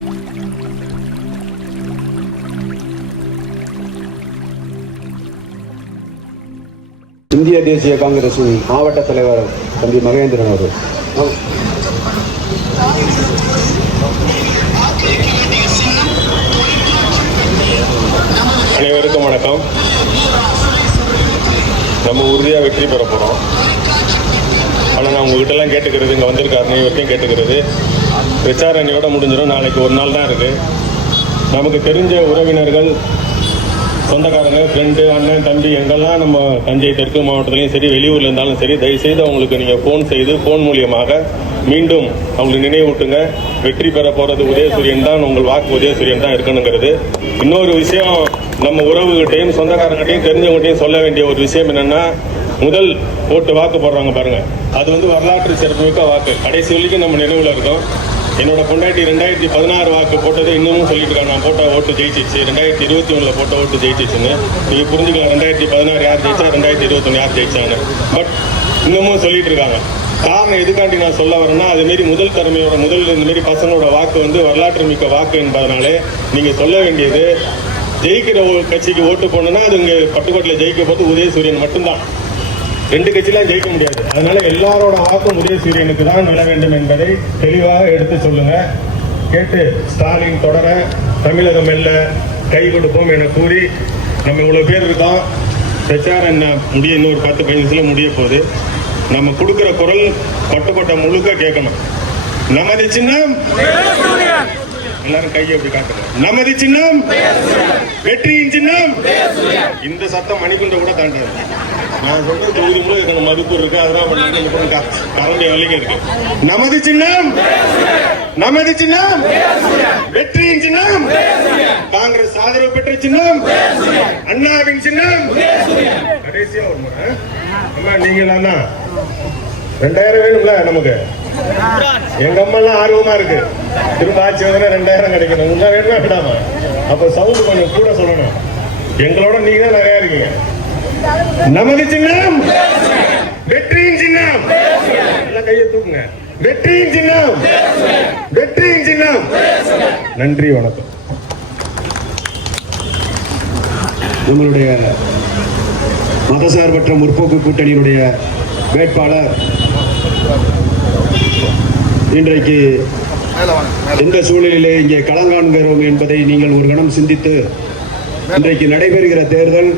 இந்திய தேசிய காங்கிரசின் மாவட்ட தலைவர் தம்பி மகேந்திரன் அவர்கள். அனைவருக்கும் வணக்கம். நம்ம உறுதியாக வெற்றி பெற போகிறோம். ஆனால் நான் உங்ககிட்டலாம் கேட்டுக்கிறது, இங்கே வந்திருக்காருன்னு இவர்கிட்டையும் கேட்டுக்கிறது, பிரச்சாரம் இன்னையோட முடிஞ்சிடும். நாளைக்கு ஒரு நாள் தான் இருக்குது. நமக்கு தெரிஞ்ச உறவினர்கள், சொந்தக்காரங்க, ஃப்ரெண்டு, அண்ணன், தம்பி எங்கெல்லாம் நம்ம தஞ்சை தெற்கு மாவட்டத்துலையும் சரி, வெளியூரில் இருந்தாலும் சரி, தயவுசெய்து அவங்களுக்கு நீங்கள் ஃபோன் செய்து ஃபோன் மூலியமாக மீண்டும் அவங்களுக்கு நினைவூட்டுங்க. வெற்றி பெற போகிறது உதயசூரியன் தான், உங்கள் வாக்கு உதயசூரியன் தான் இருக்கணுங்கிறது. இன்னொரு விஷயம், நம்ம உறவுகிட்டையும் சொந்தக்காரங்கிட்டையும் தெரிஞ்சவங்ககிட்டையும் சொல்ல வேண்டிய ஒரு விஷயம் என்னென்னா, முதல் ஓட்டு வாக்கு போடுறாங்க பாருங்கள், அது வரலாற்று சிறப்புமிக்க வாக்கு. கடைசி வரைக்கும் நம்ம நினைவில் இருக்கோம். என்னோட பொண்டாட்டி 2016 வாக்கு போட்டது இன்னமும் சொல்லிட்டு இருக்காங்க, நான் போட்ட ஓட்டு ஜெயிச்சிச்சு, 2021 போட்ட ஓட்டு ஜெயிச்சிச்சுன்னு. நீங்கள் புரிஞ்சுக்கலாம் 2016 யார் ஜெயிச்சா, 2021 யார் ஜெயிச்சான்னு. பட் இன்னமும் சொல்லிட்டு இருக்காங்க. காரணம் எதுக்காண்டி நான் சொல்ல வரேன்னா, அதுமாரி முதல் தலைமையோட இந்தமாரி பசங்களோட வாக்கு வரலாற்று மிக்க வாக்கு என்பதனாலே நீங்கள் சொல்ல வேண்டியது, ஜெயிக்கிற கட்சிக்கு ஓட்டு போனோன்னா அது இங்கே பட்டுக்கோட்டையில் ஜெயிக்க போது உதயசூரியன் மட்டும்தான். 2 கட்சியெல்லாம் ஜெயிக்க முடியாது. அதனால எல்லாரோட வாக்கும் உதயசூரியனுக்கு தான் விழ வேண்டும் என்பதை தெளிவாக எடுத்து சொல்லுங்க. கேட்டு ஸ்டாலின் தொடர தமிழகம் மெல்ல கை கொடுப்போம் என கூறி, நம்ம இவ்வளவு பேர் இருக்கோம். பிரச்சாரம் என்ன முடிய இன்னொரு 10-15 நிமிஷத்துல முடிய போகுது. நம்ம கொடுக்கிற குரல் பட்டுக்கோட்டை முழுக்க கேட்கணும். நமது சின்னம், எல்லாரும் கையை அப்படி காட்டுங்க. நமது சின்னம், வெற்றியின் சின்னம். இந்த சத்தம் மணிக்குண்ட கூட தாண்டாது. நான் சொல்றது தொகுதி முழு இருக்கணும். மதுப்பூர் இருக்கு, அதெல்லாம் கரண்டி வலிங்க இருக்கு. நமது சின்னம், நமது சின்னம், வெற்றியின் சின்னம், காங்கிரஸ் ஆதரவு பெற்ற சின்னம், அண்ணாவின் சின்னம். கடைசியா ஒரு முறை நீங்க தான் 2000 வேணும்ல நமக்கு. எங்க அம்மா எல்லாம் ஆர்வமா இருக்கு, திரும்ப ஆட்சி வந்து 2000 கிடைக்கணும். உங்க வேணுமா வேண்டாமா? அப்ப சவுண்ட் கொஞ்சம் கூட சொல்லணும். எங்களோட நீங்க தான் நிறைய இருக்கீங்க. நமது சின்னம், வெற்றியின் சின்னம். எல்லாம் கையை தூக்குங்க. வெற்றியின் சின்னம், வெற்றியின் சின்னம். நன்றி, வணக்கம். நம்மளுடைய மதசார்பற்ற முற்போக்கு கூட்டணியினுடைய வேட்பாளர் இன்றைக்கு எந்த சூழலிலே இங்கே களங்காண்கிறோம் என்பதை நீங்கள் ஒரு கணம் சிந்தித்து, இன்றைக்கு நடைபெறுகிற தேர்தல்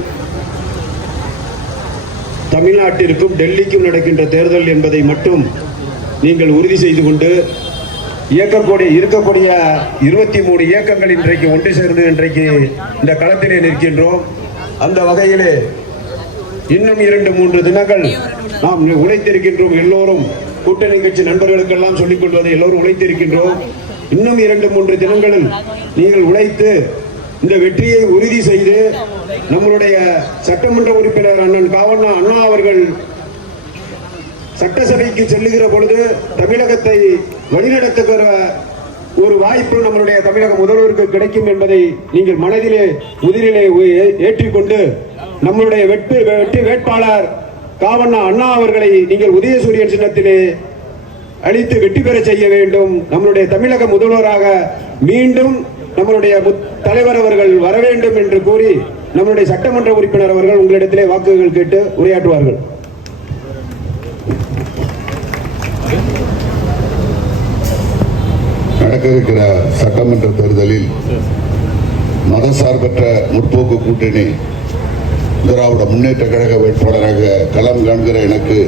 தமிழ்நாட்டிற்கும் டெல்லிக்கும் நடக்கின்ற தேர்தல் என்பதை மட்டும் நீங்கள் உறுதி செய்து கொண்டு, இருக்கக்கூடிய 23 இயக்கங்கள் இன்றைக்கு ஒன்று சேர்ந்து இன்றைக்கு இந்த களத்திலே நிற்கின்றோம். அந்த வகையிலே இன்னும் 2-3 தினங்கள் நாம் உழைத்திருக்கின்றோம். எல்லோரும் கூட்டணி கட்சி நண்பர்களுக்கெல்லாம் சொல்லிக் கொள்வதை எல்லோரும் உழைத்திருக்கின்றோம். இன்னும் 2-3 தினங்களில் நீங்கள் உழைத்து இந்த வெற்றியை உறுதி செய்து, நம்மளுடைய சட்டமன்ற உறுப்பினர் அண்ணன் காவண்ணா அண்ணா அவர்கள் சட்டசபைக்கு செல்லுகிற பொழுது தமிழகத்தை வழிநடத்துகிற ஒரு வாய்ப்பு நம்மளுடைய தமிழக முதல்வருக்கு கிடைக்கும் என்பதை நீங்கள் மனதிலே முதலிலே ஏற்றிக்கொண்டு, நம்மளுடைய வெற்றி வேட்பாளர் காவண்ணா அண்ணா அவர்களை நீங்கள் உதயசூரியன் சின்னத்திலே அளித்து வெற்றி பெற செய்ய வேண்டும். நம்மளுடைய தமிழக முதல்வராக மீண்டும் நம்மளுடைய தலைவர் அவர்கள் வர வேண்டும் என்று கூறி, நம்மளுடைய சட்டமன்ற உறுப்பினர் அவர்கள் உங்களிடத்திலே வாக்குகள் கேட்டு உரையாற்றுவார்கள். நடக்க இருக்கிற சட்டமன்ற தேர்தலில் மதசார்பற்ற முற்போக்கு கூட்டணி திராவிட முன்னேற்ற கழக வேட்பாளராக களம் காண்கிற எனக்கு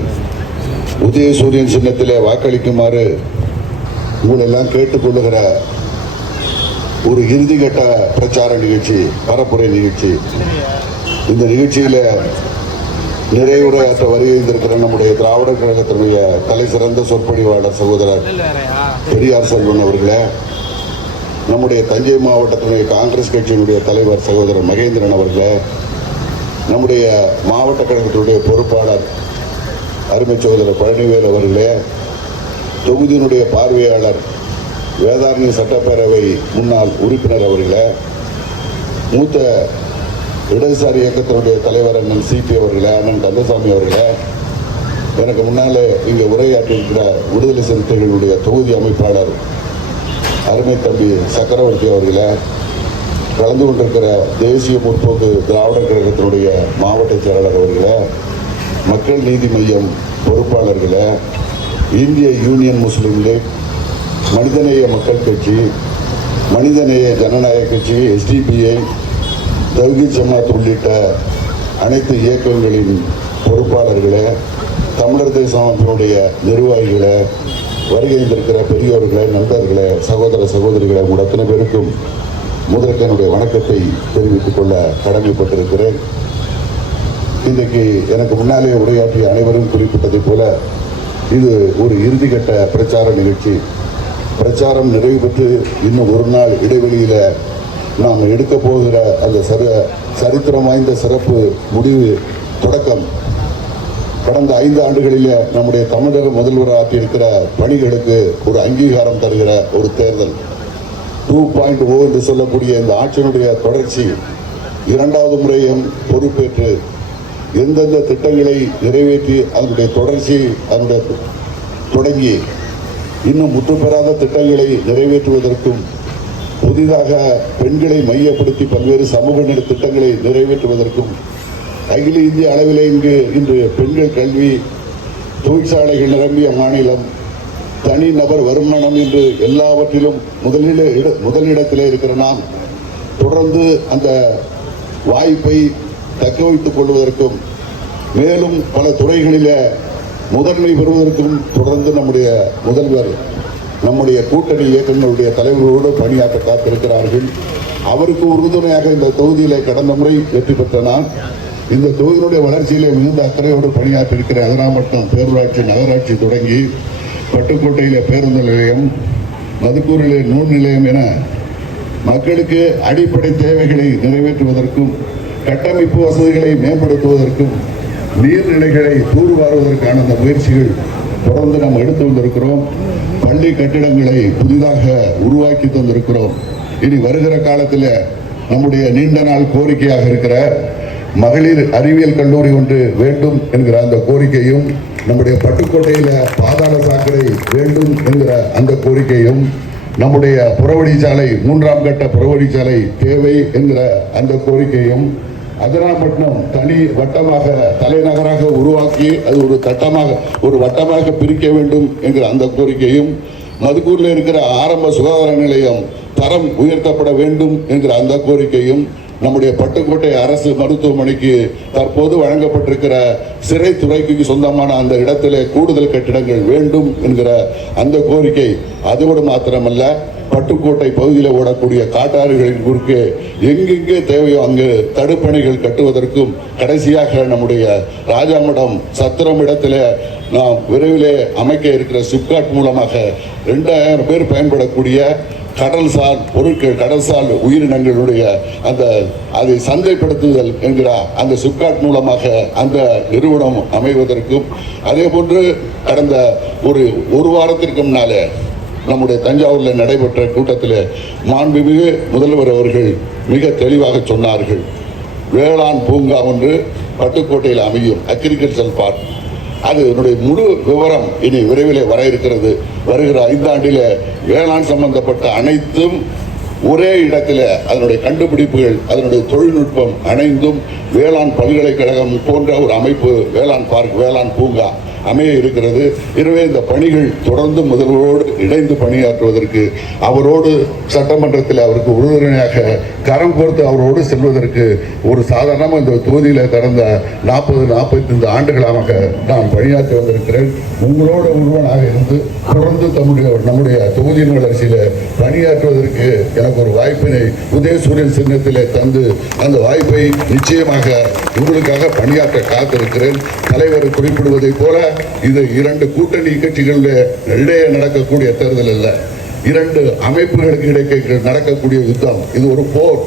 உதயசூரியன் சின்னத்திலே வாக்களிக்குமாறு உங்களெல்லாம் கேட்டுக்கொள்ளுகிற ஒரு இறுதிக்கட்ட பிரச்சார நிகழ்ச்சி, பரப்புரை நிகழ்ச்சி. இந்த நிகழ்ச்சியில நிறைவுரையாற்ற வருகின்றிருக்கிற நம்முடைய திராவிட கழகத்தினுடைய தலை சிறந்த சொற்பொழிவாளர் சகோதரர் பெரியார் செல்வன் அவர்களே, நம்முடைய தஞ்சை மாவட்டத்தினுடைய காங்கிரஸ் கட்சியினுடைய தலைவர் சகோதரர் மகேந்திரன் அவர்களே, நம்முடைய மாவட்ட கழகத்தினுடைய பொறுப்பாளர் அருமை சகோதரர் பழனிவேல் அவர்களே, தொகுதியினுடைய பார்வையாளர் வேதாரண்ய சட்டப்பேரவை முன்னாள் உறுப்பினர் அவர்களே, மூத்த இடதுசாரி இயக்கத்தினுடைய தலைவர் அண்ணன் சிபி அவர்களே, அண்ணன் கந்தசாமி அவர்களே, எனக்கு முன்னாலே இங்கே உரையாற்றியிருக்கிற விடுதலை சிறுத்தைகளுடைய தொகுதி அமைப்பாளர் அருமை தம்பி சக்கரவர்த்தி அவர்களே, கலந்து கொண்டிருக்கிற தேசிய முற்போக்கு திராவிடர் கழகத்தினுடைய மாவட்ட செயலாளர் அவர்களே, மக்கள் நீதி மையம் பொறுப்பாளர்களே, இந்திய யூனியன் முஸ்லீம் லீக், மனிதநேய மக்கள் கட்சி, மனிதநேய ஜனநாயக கட்சி, SDPI, தவ்ஹீத் ஜமாத் உள்ளிட்ட அனைத்து இயக்கங்களின் பொறுப்பாளர்களே, தமிழர் தேச அமைப்பினுடைய நிர்வாகிகளே, வருகை இருக்கிற பெரியோர்களே, நண்பர்களே, சகோதர சகோதரிகளே, உங்கள் அத்தனை பேருக்கும் முதற்கனுடைய வணக்கத்தை தெரிவித்துக் கொள்ள கடமைப்பட்டிருக்கிறேன். இன்றைக்கு எனக்கு முன்னாலே உரையாற்றிய அனைவரும் குறிப்பிட்டதைப் போல இது ஒரு இறுதிக்கட்ட பிரச்சார நிகழ்ச்சி. பிரச்சாரம் நிறைவு பெற்று இன்னும் ஒரு நாள் இடைவெளியில் நாம் எடுக்க போகிற அந்த சரித்திரம் வாய்ந்த சிறப்பு முடிவு தொடக்கம் கடந்த 5 ஆண்டுகளிலே நம்முடைய தமிழக முதல்வர் ஆற்றியிருக்கிற பணிகளுக்கு ஒரு அங்கீகாரம் தருகிற ஒரு தேர்தல் 2.0 என்று சொல்லக்கூடிய இந்த ஆட்சியினுடைய தொடர்ச்சி. 2வது முறையும் பொறுப்பேற்று எந்தெந்த திட்டங்களை நிறைவேற்றி அதனுடைய தொடர்ச்சி அதனுடைய தொடங்கி இன்னும் முற்றுப்பெறாத திட்டங்களை நிறைவேற்றுவதற்கும், புதிதாக பெண்களை மையப்படுத்தி பல்வேறு சமூக நல திட்டங்களை நிறைவேற்றுவதற்கும், அகில இந்திய அளவிலே இன்று பெண்கள் கல்வி, தொழிற்சாலைகள் நிரம்பிய மாநிலம், தனி நபர் வருமானம் என்று எல்லாவற்றிலும் முதலிடத்திலே இருக்கிற நாம் தொடர்ந்து அந்த வாய்ப்பை தக்க வைத்துக் கொள்வதற்கும், மேலும் பல துறைகளிலே முதன்மை பெறுவதற்கும் தொடர்ந்து நம்முடைய முதல்வர் நம்முடைய கூட்டணி இயக்கங்களுடைய தலைவர்களோடு பணியாற்ற காத்திருக்கிறார்கள். அவருக்கு உறுதுணையாக இந்த தொகுதியிலே கடந்த முறை வெற்றி பெற்ற நான் இந்த தொகுதியினுடைய வளர்ச்சியிலே மிகுந்த அக்கறையோடு பணியாற்றிருக்கிற அதிராமட்டம் பேரூராட்சி, நகராட்சி தொடங்கி பட்டுக்கோட்டையிலே பேருந்து நிலையம், மதுக்கூரிலே நூல் நிலையம் என மக்களுக்கு அடிப்படை தேவைகளை நிறைவேற்றுவதற்கும், கட்டமைப்பு வசதிகளை மேம்படுத்துவதற்கும், நீர்நிலைகளை தூர்வாருவதற்கான அந்த முயற்சிகள் தொடர்ந்து நாம் எடுத்து வந்திருக்கிறோம். பள்ளி கட்டிடங்களை புதிதாக உருவாக்கி தந்திருக்கிறோம். இனி வருகிற காலத்தில் நம்முடைய நீண்ட நாள் கோரிக்கையாக இருக்கிற மகளிர் அறிவியல் கல்லூரி ஒன்று வேண்டும் என்கிற அந்த கோரிக்கையும், நம்முடைய பட்டுக்கோட்டையில் பாதாள சாக்கடை வேண்டும் என்கிற அந்த கோரிக்கையும், நம்முடைய புறவழிச்சாலை 3ஆம் கட்ட புறவழிச்சாலை தேவை என்கிற அந்த கோரிக்கையும், அதிராம்பட்டினம் தனி வட்டமாக தலைநகராக உருவாக்கி அது ஒரு வட்டமாக பிரிக்க வேண்டும் என்கிற அந்த கோரிக்கையும், மதுக்கூரில் இருக்கிற ஆரம்ப சுகாதார நிலையம் தரம் உயர்த்தப்பட வேண்டும் என்கிற அந்த கோரிக்கையும், நம்முடைய பட்டுக்கோட்டை அரசு மருத்துவமனைக்கு தற்போது வழங்கப்பட்டிருக்கிற சிறைத்துறைக்கு சொந்தமான அந்த இடத்திலே கூடுதல் கட்டிடங்கள் வேண்டும் என்கிற அந்த கோரிக்கை. அதோடு மாத்திரமல்ல, பட்டுக்கோட்டை பகுதியில் ஓடக்கூடிய காட்டாறுகளின் குறுக்கே எங்கெங்கே தேவையோ அங்கு தடுப்பணைகள் கட்டுவதற்கும், கடைசியாக நம்முடைய ராஜாமடம் சத்திரம் இடத்துல நாம் விரைவிலே அமைக்க இருக்கிற சிப்காட் மூலமாக 2000 பேர் பயன்படக்கூடிய கடல்சார் பொருட்கள், கடல்சார் உயிரினங்களுடைய அதை சந்தைப்படுத்துதல் என்கிற அந்த சிப்காட் மூலமாக அந்த நிறுவனம் அமைவதற்கும், அதே போன்று கடந்த ஒரு வாரத்திற்கு முன்னாலே நம்முடைய தஞ்சாவூரில் நடைபெற்ற கூட்டத்தில் மாண்புமிகு முதல்வர் அவர்கள் மிக தெளிவாக சொன்னார்கள். வேளாண் பூங்கா ஒன்று பட்டுக்கோட்டையில் அமையும், அக்ரிகல்ச்சர் பார்க். அதனுடைய முழு விவரம் இனி விரைவில் வர இருக்கிறது. வருகிற 5 ஆண்டில் வேளாண் சம்பந்தப்பட்ட அனைத்தும் ஒரே இடத்தில் அதனுடைய கண்டுபிடிப்புகள், அதனுடைய தொழில்நுட்பம் அனைத்தும் வேளாண் பல்கலைக்கழகம் போன்ற ஒரு அமைப்பு, வேளாண் பார்க், வேளாண் பூங்கா அமைய இருக்கிறது. எனவே இந்த பணிகள் தொடர்ந்து முதல்வரோடு இணைந்து பணியாற்றுவதற்கு, அவரோடு சட்டமன்றத்தில் அவருக்கு உறுதுணையாக கரம் கோர்த்து அவரோடு செல்வதற்கு ஒரு சாதாரணமாக இந்த தொகுதியில் கடந்த 40-45 ஆண்டுகளாக நான் பணியாற்றி வந்திருக்கிறேன். உங்களோட ஒருவனாக இருந்து தொடர்ந்து நம்முடைய தொகுதியின் வளர்ச்சியில் பணியாற்றுவதற்கு எனக்கு ஒரு வாய்ப்பினை உதயசூரியன் சின்னத்திலே தந்து அந்த வாய்ப்பை நிச்சயமாக உங்களுக்காக பணியாற்ற காத்திருக்கிறேன். தலைவர் குறிப்பிடுவதை போல இது 2 கூட்டணி கட்சிகளுடைய இடையே நடக்கக்கூடிய தேர்தல் அல்ல, 2 அமைப்புகளுக்கு இடையே நடக்கக்கூடிய யுத்தம். இது ஒரு போர்.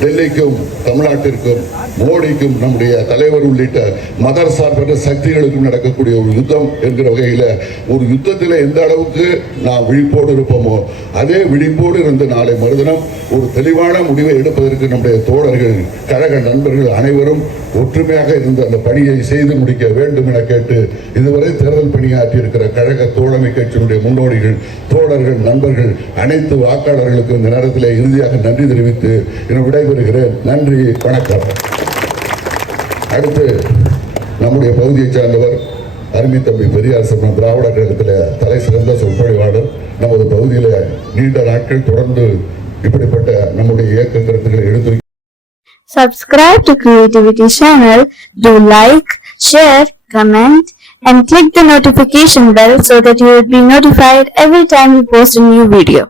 டெல்லிக்கும் தமிழ்நாட்டிற்கும் மோடிக்கும் நம்முடைய தலைவர் உள்ளிட்ட மதர் சார்பற்ற சக்திகளுக்கும் நடக்கக்கூடிய ஒரு யுத்தம் என்கிற வகையில் ஒரு யுத்தத்தில் எந்த அளவுக்கு நாம் விழிப்போடு இருப்போமோ அதே விழிப்போடு இருந்து நாளை மறுதினம் ஒரு தெளிவான முடிவை எடுப்பதற்கு நம்முடைய தோழர்கள், கழக நண்பர்கள் அனைவரும் ஒற்றுமையாக இருந்து அந்த பணியை செய்து முடிக்க வேண்டும் என கேட்டு இதுவரை தேர்தல் பணியாற்றி இருக்கிற கழக தோழமை கட்சியினுடைய முன்னோடிகள், தோழர்கள், நண்பர்கள், அனைத்து வாக்காளர்களுக்கு இந்த நேரத்தில் இறுதியாக நன்றி தெரிவித்து விடைபெறுகிறேன். நன்றி, வணக்கம். அடுத்து நம்முடைய பகுதியைச் சார்ந்தவர் அருமை தம்பி பெரியார் சமூகம் திராவிட கழகத்தில் தலை சிறந்த சொற்பொழிவாளர். நமது பகுதியில் நீண்ட நாட்கள் தொடர்ந்து இப்படிப்பட்ட நம்முடைய இயக்க கருத்துக்களை எடுத்து Subscribe to Creativity channel, do like, share, comment and click the notification bell so that you will be notified every time we post a new video.